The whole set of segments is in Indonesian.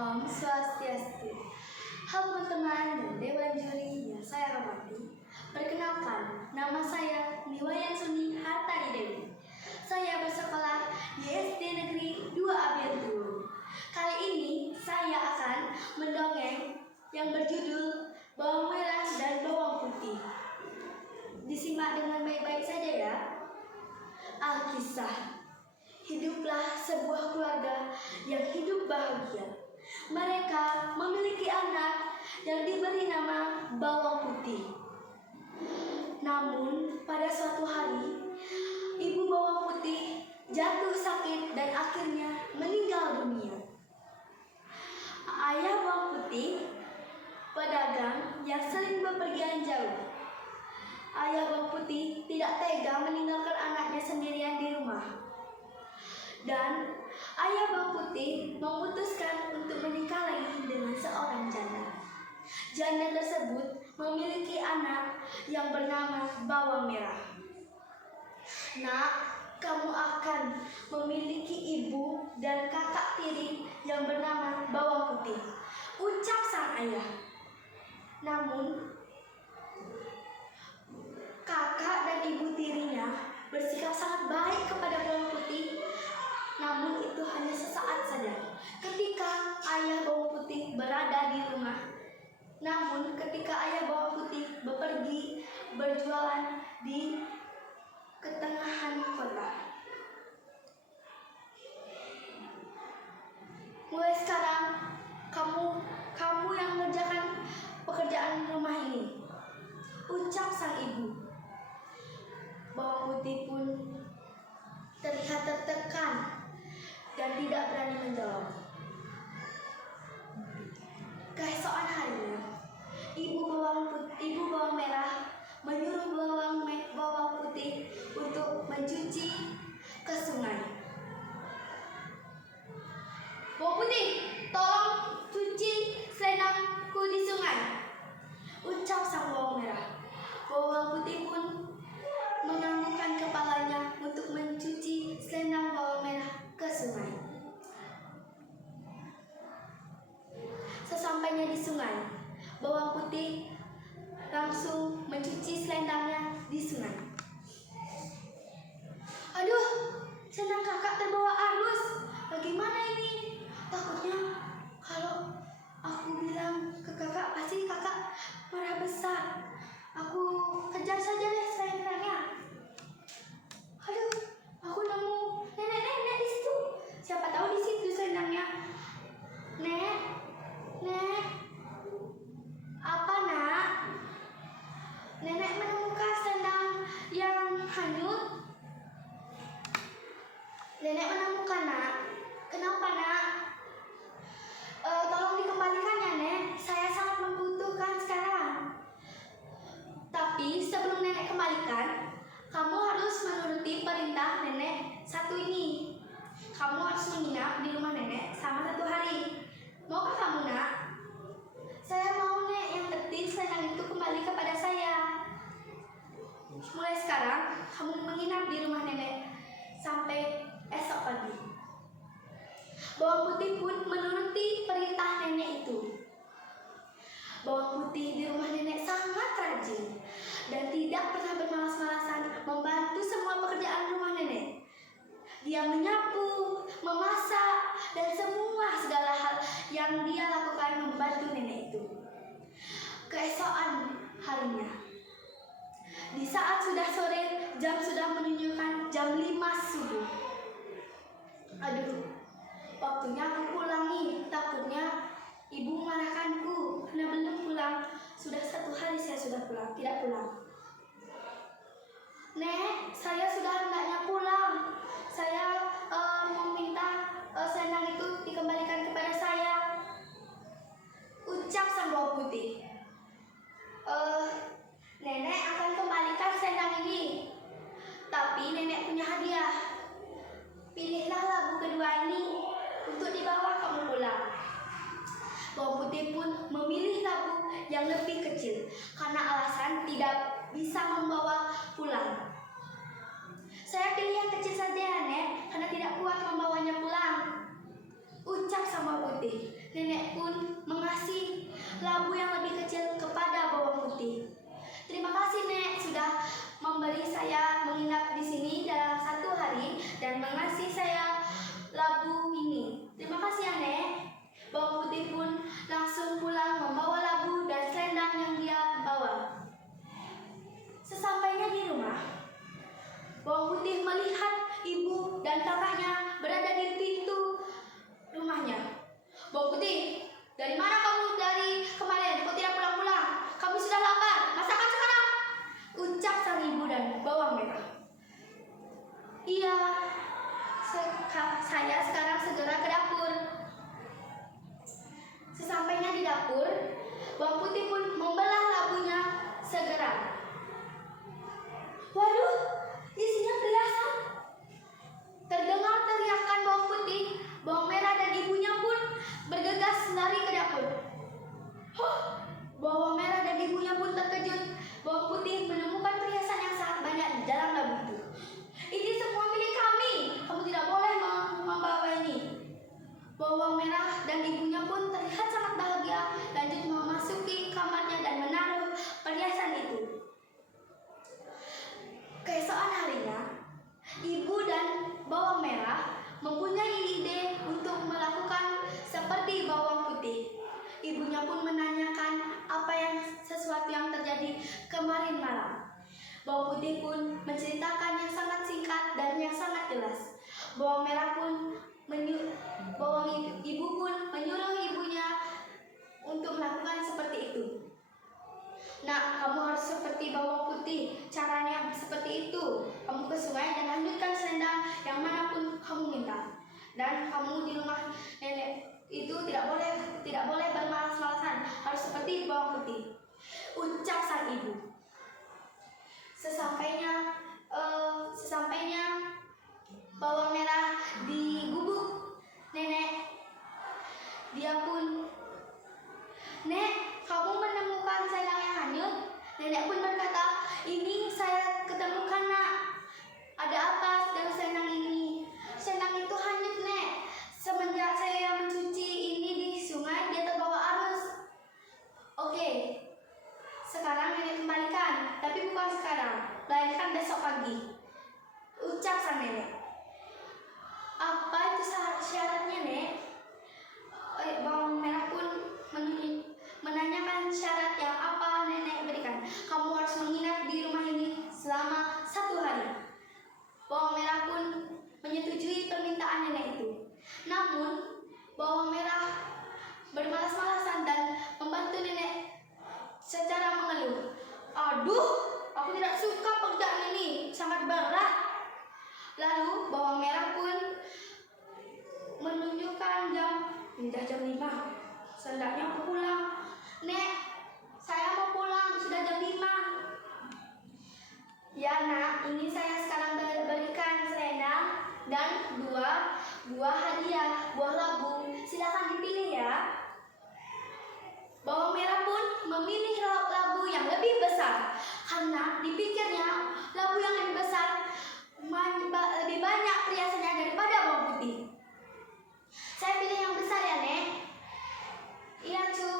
Om Swastiastu. Halo teman-teman dan Dewan Juri yang saya hormati. Perkenalkan, nama saya Niwayan Suni Hartari Dewi. Saya bersekolah di SD Negeri 2 Abientu. Kali ini saya akan mendongeng yang berjudul Bawang Merah dan Bawang Putih. Disimak dengan baik-baik saja ya. Alkisah. Hiduplah sebuah keluarga yang hidup bahagia. Mereka memiliki anak yang diberi nama Bawang Putih. Namun pada suatu hari, ibu Bawang Putih jatuh sakit dan akhirnya meninggal dunia. Ayah Bawang Putih, pedagang yang sering bepergian jauh. Ayah Bawang Putih tidak tega meninggalkan anaknya sendirian di rumah. Dan ayah Bawang Putih memutuskan untuk menikah lagi dengan seorang janda. Janda tersebut memiliki anak yang bernama Bawang Merah. Nak, kamu akan memiliki ibu dan kakak tiri yang bernama Bawang Putih, ucap sang ayah. Namun, kakak dan ibu tirinya bersikap sangat baik kepada Bawang Putih. Namun itu hanya sesaat saja ketika ayah Bawang Putih berada di rumah. Namun ketika ayah Bawang Putih bepergi berjualan di ketengahan kota. Mulai sekarang kamu yang mengerjakan pekerjaan rumah ini, ucap sang ibu. Bawang Putih pun terlihat tertekan dan tidak berani menjawab. Keesokan harinya, ibu bawang merah menyuruh bawang putih untuk mencuci ke sungai. Bawang Putih, tolong cuci selendangku di sungai, ucap sang bawang merah. Bawang Putih pun menganggukkan kepalanya untuk mencuci selendang bawang merah ke sungai. Sesampainya di sungai, Bawang Putih langsung mencuci selendangnya di sungai. Aduh, selendang kakak terbawa arus. Bagaimana ini? Takutnya kalau aku bilang ke kakak, pasti kakak marah besar. Aku kejar saja deh selendangnya. Aduh, aku nemu nenek di situ. Siapa tahu di situ selendangnya. Nek, apa nak? Nenek menemukan selendang yang hanyut. Nenek menemukan nak. Kenapa nak? Tolong dikembalikan ya nek. Saya sangat membutuhkan sekarang. Tapi sebelum nenek kembalikan, kamu harus menuruti perintah nenek satu ini. Kamu harus menginap di rumah nenek selama 1 hari. Maukah kamu nak? Saya mau nek, yang penting selendang itu kembali kepada saya. Mulai sekarang kamu menginap di rumah nenek sampai esok pagi. Bawang Putih pun menuruti perintah nenek itu. Bawang Putih di rumah nenek sangat rajin dan tidak pernah bermalas-malasan membantu semua pekerjaan rumah nenek. Dia menyapu, memasak, dan segala hal yang dia lakukan membantu nenek itu. Keesokan harinya, di saat sudah sore, jam sudah menunjukkan jam 5 subuh. Aduh, waktunya aku pulang nih. Takutnya ibu marahkanku karena belum pulang. Sudah 1 hari saya sudah pulang, tidak pulang. Nek, saya sudah hendaknya pulang. Saya meminta selendang itu dikembalikan kepada saya, ucap sang Bawang Putih. Nenek akan kembalikan selendang ini, tapi nenek punya hadiah. Pilihlah labu kedua ini untuk dibawa kamu pulang. Bawang Putih pun memilih labu yang lebih kecil karena alasan tidak bisa membawa pulang. Saya pilih yang kecil saja, Nek, karena tidak kuat membawanya pulang, ucap sang Bawang Putih. putih. Nenek pun mengasih labu yang lebih kecil kepada bawang putih. Terima kasih Nek sudah memberi saya menginap di sini dalam 1 hari dan mengasih saya labu ini. Terima kasih ya Nek. Bawang putih pun langsung pulang membawa labu dan selendang yang dia bawa. Sesampainya di rumah, bawang putih melihat ibu dan kakaknya berada di pintu rumahnya. Bawang putih, dari mana kamu dari kemarin? Kok tidak pulang-pulang? Kami sudah lapar, masakan sekarang? Ucap sang ibu dan bawang merah. Iya, saya sekarang segera ke dapur. Sesampainya di dapur, bawang putih pun membelah labunya segera. Waduh, isinya perhiasan. Terdengar teriakan bawang putih, bawang merah dan ibunya pun bergegas lari ke dapur. Bawang merah dan ibunya pun terkejut. Bawang putih menemukan perhiasan yang sangat banyak di dalam labu itu. Ini semua milik kami. Kamu tidak boleh membawa ini. Bawang merah dan ibunya pun terlihat sangat bahagia, lanjut memasuki kamarnya dan menaruh perhiasan itu. Keesokan harinya, ibu dan bawang merah mempunyai ide untuk melakukan seperti bawang putih. Ibunya pun menanyakan sesuatu yang terjadi kemarin malam. Bawang putih pun menceritakan yang sangat singkat dan yang sangat jelas. Bawang merah pun ibu pun menyuruh ibunya untuk melakukan seperti itu. Nah, kamu harus seperti bawang putih. Caranya seperti itu. Kamu ke sungai dan lanjutkan selendang yang manapun kamu minta. Dan kamu di rumah nenek itu tidak boleh bermalas-malasan. Harus seperti bawang putih. Ucap sang ibu. Sesampainya bawang merah di gubuk nenek, dia pun, Nek, kamu menemukan selendang yang hanyut? Nenek pun berkata, ini saya ketemukan nak. Ada apa dengan selendang ini? Selendang itu hanyut Nek. Semenjak saya mencuci ini di sungai, dia terbawa arus. Oke, sekarang nenek kembalikan, tapi bukan sekarang, melainkan besok pagi. Ucap sang nenek. Apa itu syaratnya Nek? Bawang merah pun menanyakan syarat yang apa nenek berikan. Kamu harus menginap di rumah ini selama 1 hari. Bawang merah pun menyetujui permintaan nenek itu. Namun, bawang merah bermalas-malasan dan membantu nenek secara mengeluh. Aduh, aku tidak suka pekerjaan ini, sangat berat. Lalu, bawang merah pun menunjukkan sudah jam 5. Sehendaknya aku pulang. Nek, saya mau pulang, sudah jam 5. Ya nak, ini saya sekarang berikan selendang dan 2 buah hadiah, buah labu. Silakan dipilih ya. Bawang merah pun memilih labu yang lebih besar karena dipikirnya labu yang lebih besar lebih banyak perhiasannya daripada bawang putih. Saya pilih yang besar ya Nek. Iya cu.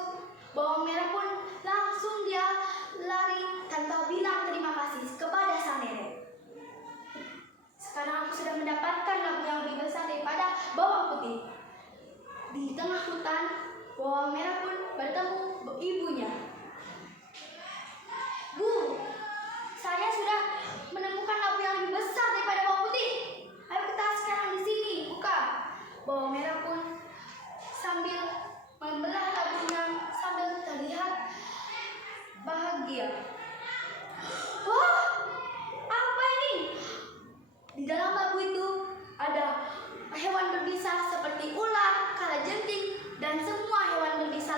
Bawang merah pun langsung dia lari tanpa bilang terima kasih kepada sang nenek. Sekarang aku sudah mendapatkan labu yang lebih besar daripada bawang putih. Di tengah hutan, bawang merah pun bertemu ibunya. Bu, saya sudah menemukan labu yang lebih besar daripada bawang putih. Ayo kita sekarang di sini, buka. Bawang merah pun sambil membelah labunya sambil terlihat bahagia. Wah, apa ini? Di dalam labu itu ada hewan berbisa seperti ular, kalajengking, dan semua hewan berbisa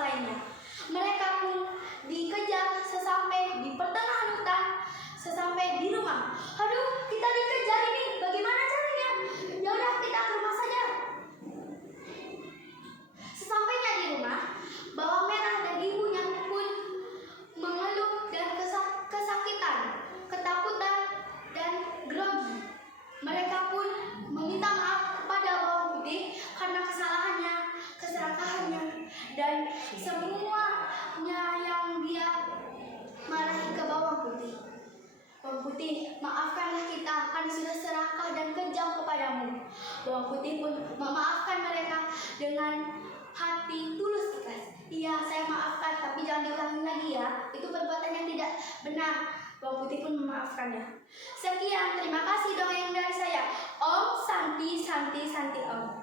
maafkanlah kita karena sudah serakah dan kejam kepadamu. Bawang putih pun memaafkan mereka dengan hati tulus ikhlas. Iya, saya maafkan, tapi jangan diulangi lagi ya. Itu perbuatan yang tidak benar. Bawang putih pun memaafkannya. Sekian, terima kasih dongeng dari saya. Om Santi Santi Santi Om.